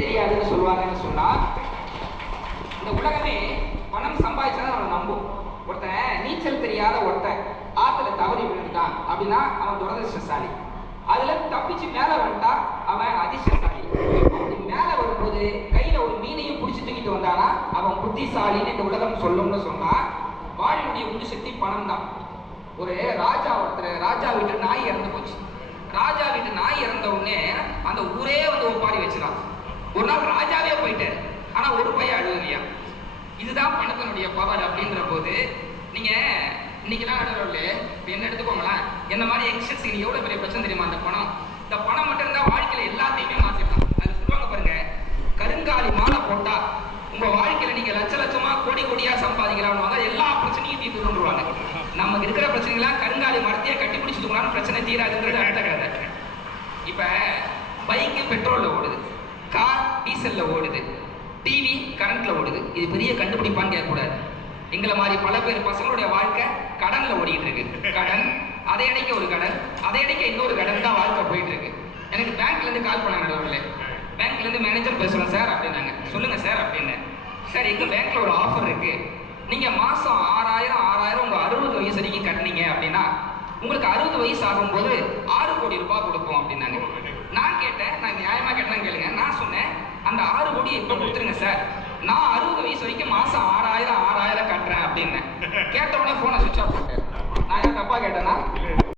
தெரியாதுன்னு சொல்லுவாங்கன்னு சொன்னா, இந்த உலகமே பணம் சம்பாதிச்சாதான் அவனை நம்பும். ஒருத்தன் நீச்சல் தெரியாத ஒருத்தன் ஆத்துல தவறி விழுந்துட்டான் அப்படின்னா அவன் துரதிருஷ்டசாலி. அதுல தப்பிச்சு மேல வந்துட்டா அவன் அதிர்ஷ்டசாலி. அப்படி மேல வரும்போது கையில ஒரு மீனையும் பிடிச்சி தூக்கிட்டு வந்தானா அவன் புத்திசாலின்னு இந்த உலகம் சொல்லும்னு சொன்னா, வாழ்வுடைய உந்து சக்தி பணம் தான். ஒரு ராஜா வீட்டு நாய் இறந்து போச்சு. ராஜா வீட்டு நாய் இறந்த உடனே அந்த ஊரே வந்து ஒப்பாரி வச்சுதான். ஒரு நாள் ராஜாவே போயிட்டாரு, ஆனா ஒரு பையன் அழுவலையா. இதுதான் பணத்தினுடைய பவர் அப்படின்ற போது, நீங்க இன்னைக்கெல்லாம் நடுவில் என்ன எடுத்துக்கோங்களேன், என்ன மாதிரி யங்ஸ்டர்ஸ்க்கு எவ்வளவு பெரிய பிரச்சனை தெரியுமா? அந்த பணம் மட்டும் இருந்தா வாழ்க்கையில எல்லாத்தையுமே மாத்திடலாம். அது சொல்லுவாங்க பாருங்க, கருங்காலி மாலை போட்டா உங்க வாழ்க்கையில நீங்க லட்ச லட்சமா கோடி கோடியா சம்பாதிக்கலாம், எல்லா பிரச்சனையும் தீர்த்து கொண்டுருவாங்க. நமக்கு இருக்கிற பிரச்சனைகள்லாம் கருங்காலி மரத்தையே கட்டி பிடிச்சிட்டு பிரச்சனை தீராதுன்றது அடுத்த கதை. இப்ப பைக்கு பெட்ரோல்ல ஓடுது, கார் டீசல்ல ஓடுது, டிவி கரண்ட்ல ஓடுது. இது பெரிய கண்டுபிடிப்பான்னு கேட்கக்கூடாது. எங்களை மாதிரி பல பேர் பசங்களுடைய வாழ்க்கை கடன்ல ஓடிட்டு இருக்கு. கடன், அதை அடைக்க ஒரு கடன், அதை அடைக்க இன்னொரு கடன் தான் வாழ்க்கை போயிட்டு இருக்கு. எனக்கு பேங்க்ல இருந்து கால் பண்ணாங்க நடுவில். பேங்க்ல இருந்து மேனேஜர் பேசுறேன் சார் அப்படின்னாங்க. சொல்லுங்க சார் அப்படின்னு. சார் எங்க பேங்க்ல ஒரு ஆஃபர் இருக்கு, நீங்க மாசம் 6000 உங்க 60 வயசு வரைக்கும் கட்டினீங்க அப்படின்னா உங்களுக்கு 60 வயசு ஆகும்போது 6 கோடி ரூபாய் கொடுப்போம் அப்படின்னாங்க. நான் கேட்டேன், நான் நியாயமா கேட்டேன்னு கேளுங்க. நான் சொன்னேன், அந்த 6 கோடி இப்ப கொடுத்துருங்க சார், நான் 60 வயசு வரைக்கும் மாசம் 6000 கட்டுறேன் அப்படின்னு. கேட்ட உடனே போனை சுவிட்ச் ஆஃப் பண்ணிட்டேன். நான் ஏன் தப்பா கேட்டேன்னா